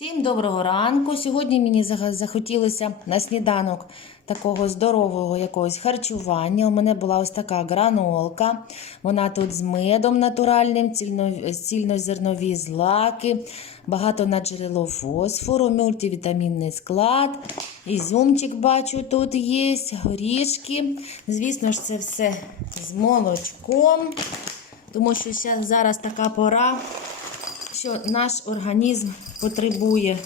Всім доброго ранку. Сьогодні мені захотілося на сніданок такого здорового якогось харчування. У мене була ось така гранолка. Вона тут з медом натуральним, цільно- цільнозернові злаки, багато на джерело фосфору, мультивітамінний склад. Ізюмчик бачу тут є, горішки. Звісно ж, це все з молочком, тому що зараз така пора що наш організм потребує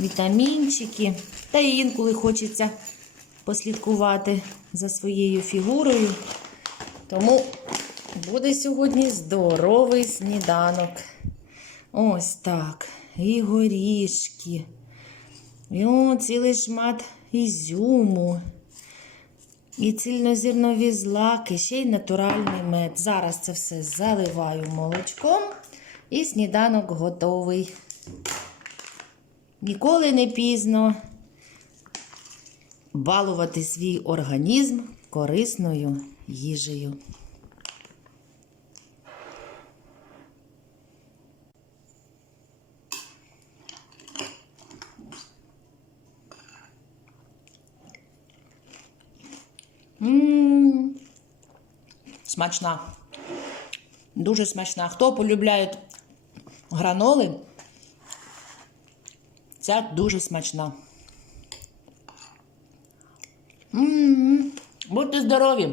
вітамінчики, та й інколи хочеться послідкувати за своєю фігурою. Тому буде сьогодні здоровий сніданок. Ось так. І горішки. І о, цілий шмат ізюму. І цільнозернові злаки, ще й натуральний мед. Зараз це все заливаю молочком. І сніданок готовий. Ніколи не пізно балувати свій організм корисною їжею. Смачна. Дуже смачна. Хто полюбляє граноли, ця дуже смачна. М, Будьте здорові!